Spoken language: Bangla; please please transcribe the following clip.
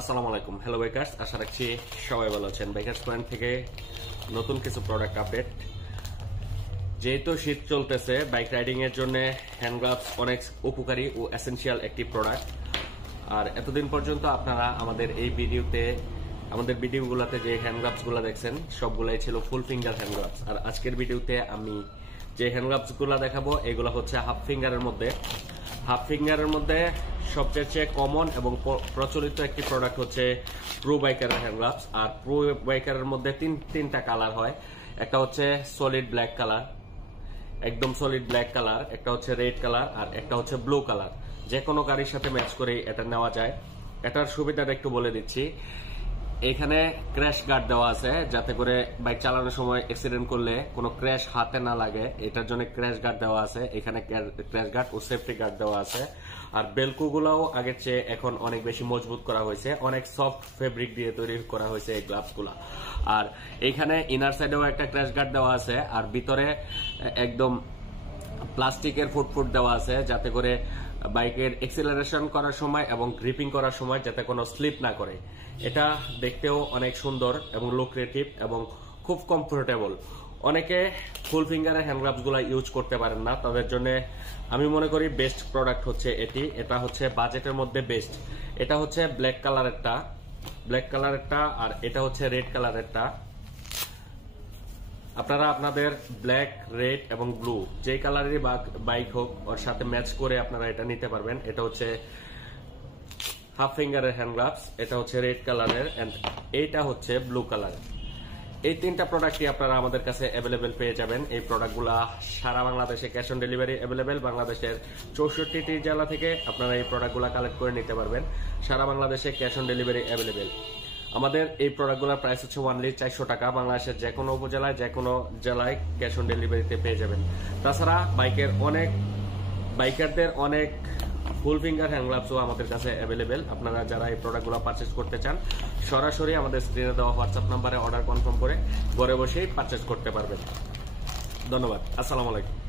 আসসালামু আলাইকুম। হ্যালো বাইকার্স, আশা রাখছি সবাই ভালো আছেন। বাইকার্স পয়েন্ট থেকে নতুন কিছু প্রোডাক্ট আপডেট। যেহেতু শীত চলতেছে, বাইক রাইডিং এর জন্য হ্যান্ড গ্লাভস অনেক উপকারী ও এসেনশিয়াল একটি প্রোডাক্ট। আর এতদিন পর্যন্ত আপনারা আমাদের ভিডিওগুলোতে যে হ্যান্ড গ্লাভস গুলা দেখছেন সবগুলাই ছিল ফুল ফিঙ্গার হ্যান্ড গ্লাভস। আর আজকের ভিডিওতে আমি যে হ্যান্ড গ্লাভস গুলা দেখাবো এগুলো হচ্ছে হাফ ফিঙ্গারের মধ্যে সবচেয়ে কমন এবং প্রচলিত একটি প্রোডাক্ট হচ্ছে প্রো বাইকারের হ্যান্ড গ্লাভস। আর প্রো বাইকারের মধ্যে তিনটা কালার হয়। একটা হচ্ছে সলিড ব্ল্যাক কালার, একদম সলিড ব্ল্যাক কালার, একটা হচ্ছে রেড কালার, আর একটা হচ্ছে ব্লু কালার। যে কোনো গাড়ির সাথে ম্যাচ করে এটা নেওয়া যায়। এটার সুবিধাটা একটু বলে দিচ্ছি। এখানে ক্র্যাশ গার্ড দেওয়া আছে, যাতে করে বাইক চালানোর সময় অ্যাক্সিডেন্ট করলে কোনো ক্র্যাশ হাতে না লাগে, এটার জন্য ক্র্যাশ গার্ড দেওয়া আছে। এখানে ক্র্যাশ গার্ড ও সেফটি গার্ড দেওয়া আছে। আর বেলকো গুলাও আগের চেয়ে এখন অনেক বেশি মজবুত করা হয়েছে, অনেক সফট ফেব্রিক দিয়ে তৈরি করা হয়েছে এই গ্লাভস গুলা। আর এইখানে ইনার সাইডেও একটা ক্র্যাশ গার্ড দেওয়া আছে, আর ভিতরে একদম প্লাস্টিকের ফুটফুট দেওয়া আছে, যাতে করে বাইকের এক্সিলারেশন করার সময় এবং গ্রিপিং করার সময় যাতে কোনো স্লিপ না করে। এটা দেখতেও অনেক সুন্দর এবং লুক্রেটিভ এবং খুব কমফোর্টেবল। অনেকে ফুল ফিঙ্গারের হ্যান্ড গ্লাভস গুলা ইউজ করতে পারেন না, তাদের জন্য আমি মনে করি বেস্ট প্রোডাক্ট হচ্ছে এটি। এটা হচ্ছে বাজেটের মধ্যে বেস্ট। এটা হচ্ছে ব্ল্যাক কালারেরটা, আর এটা হচ্ছে রেড কালারেরটা। আপনারা আপনাদের ব্ল্যাক, রেড এবং ব্লু যে কালারেরই বাইক হোক ওর সাথে ম্যাচ করে আপনারা এটা নিতে পারবেন। এটা হচ্ছে হাফ ফিঙ্গারের হ্যান্ড গ্লাভস, এটা হচ্ছে রেড কালারের, এন্ড এইটা হচ্ছে ব্লু কালার। এই তিনটা প্রোডাক্টই আপনারা আমাদের কাছে অ্যাভেলেবেল পেয়ে যাবেন। এই প্রোডাক্টগুলা সারা বাংলাদেশে ক্যাশ অন ডেলিভারি অ্যাভেলেবেল। বাংলাদেশের 64টি জেলা থেকে আপনারা এই প্রোডাক্টগুলা কালেক্ট করে নিতে পারবেন। সারা বাংলাদেশে ক্যাশ অন ডেলিভারি অ্যাভেলেবেল। আমাদের এই প্রোডাক্টগুলোর প্রাইস হচ্ছে অনলি 400 টাকা। বাংলাদেশের যে কোনো উপজেলায়, যে কোনো জেলায় ক্যাশ অন ডেলিভারিতে পেয়ে যাবেন। তাছাড়া বাইকারদের অনেক ফুল ফিঙ্গার হ্যান্ড গ্লাভসও আমাদের কাছে অ্যাভেলেবেল। আপনারা যারা এই প্রোডাক্টগুলো পারচেজ করতে চান, সরাসরি আমাদের স্ক্রিনে দেওয়া হোয়াটসঅ্যাপ নাম্বারে অর্ডার কনফার্ম করে ঘরে বসেই পারচেজ করতে পারবেন। ধন্যবাদ। আসসালামু আলাইকুম।